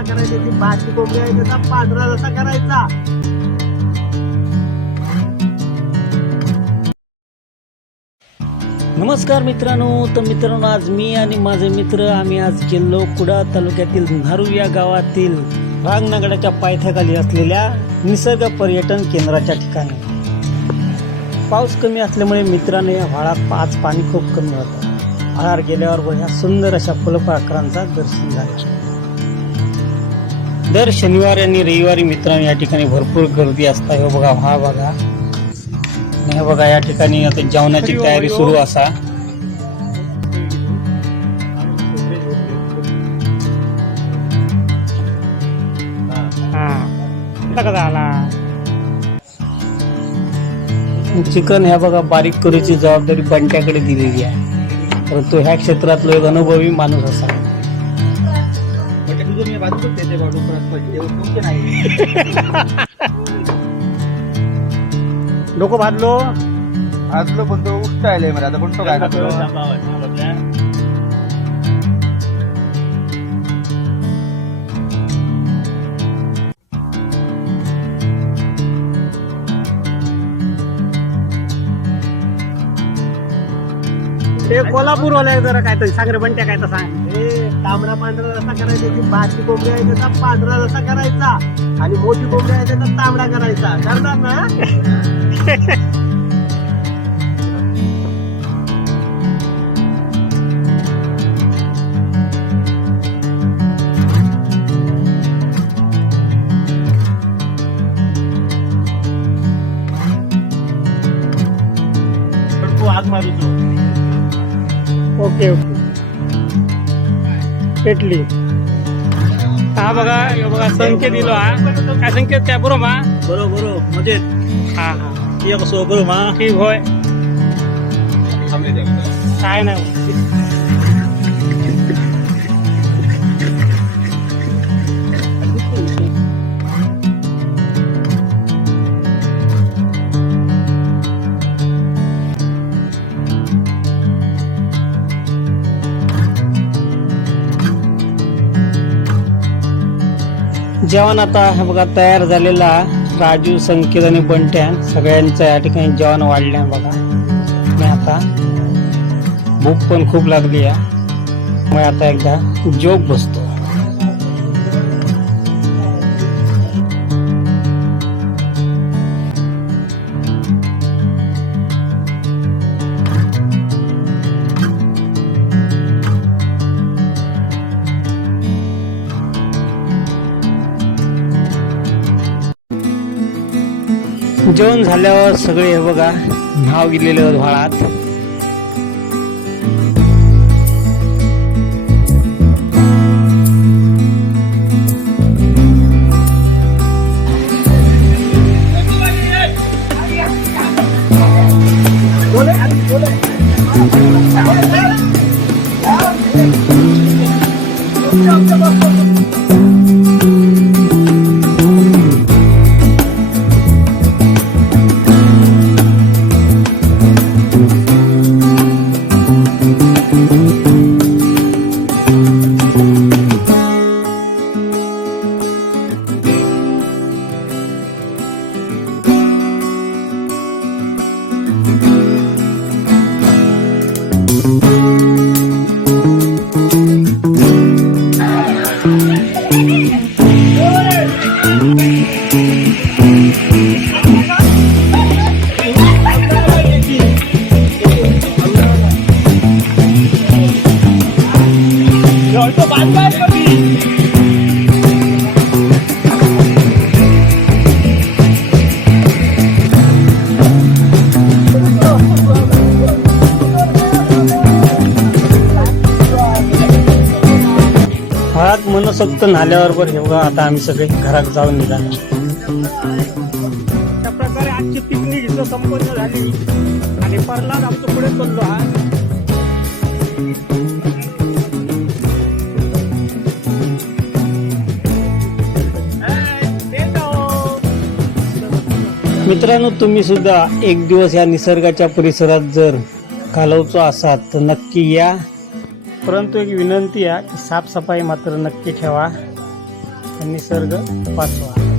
रस्सा करायचा, ती भाजी कोंबडी आहे त्याचा पांढरा रस्सा करायचा. नमस्कार मित्रांनो. तर मित्रांनो, आज मी आणि माझे मित्र आम्ही आज गेलो कुडाळ तालुक्यातील नारूर या गावातील रांगनागडाच्या पायथ्याखाली असलेल्या निसर्ग पर्यटन केंद्राच्या ठिकाणी. पाऊस कमी असल्यामुळे मित्रांनो या व्हाळात आज पाणी खूप कमी होतं. व्हाळावर गेल्यावर ह्या सुंदर अशा फुलपाखरांचा दर्शन झालं. दर शनिवारी आणि रविवारी मित्रांनो या ठिकाणी भरपूर गर्दी असते. हे बघा, हा बघा, हे बघा, या ठिकाणी आता जेवणाची तयारी सुरू असा. चिकन ह्या बघा बारीक करूची जबाबदारी बंट्याकडे दिलेली आहे, परंतु ह्या क्षेत्रातलो एक अनुभवी माणूस असा. डोकं भाजलो पण तो उठताय मला आता पण तो काय करतो. ते कोल्हापूर वाला जरा काय तरी सांग रे बंट्या, काय तर सांग. तांबडा पांढरा रस्सा करायचा, ती भाजी कोंबडी आहे त्याचा पांढरा रस्सा करायचा आणि मोठी कोंबडी आहे त्याचा तांबडा करायचा. करणार ना? आग मारू तू. ओके ओके, पेटली. हा बघा, हे बघा संकेत दिलो. हा काय संकेत, काय बरोबर मा बरोबर म्हणजे हा हा ये कसं बरोबर मा ठीक होय, काय नाही. जेवण आता हे बघा तयार झालेला. राजू, संकेत आणि बंट्या सगळ्यांचं या ठिकाणी जेवण वाढलं बघा. मी आता भूक पण खूप लागली आहे, मग आता एकदा जोग बसतो. जेवण झाल्यावर सगळे हे बघा नाव गेलेले व्हाळात. फळात मनसोक्त नाल्यावर पण हे बघा. आता आम्ही सगळे घरात जाऊन निघालो. त्या प्रकारे आजची पिकनिक इथं संपन्न झाली आणि परलाद आमचं पुढे चाललो. हा मित्रांनो, तुम्ही सुद्धा एक दिवस या निसर्गाच्या परिसरात जर घालवतो असाल तर नक्की या. परंतु एक विनंती आहे की साफसफाई मात्र नक्की ठेवा. निसर्ग पाचवा.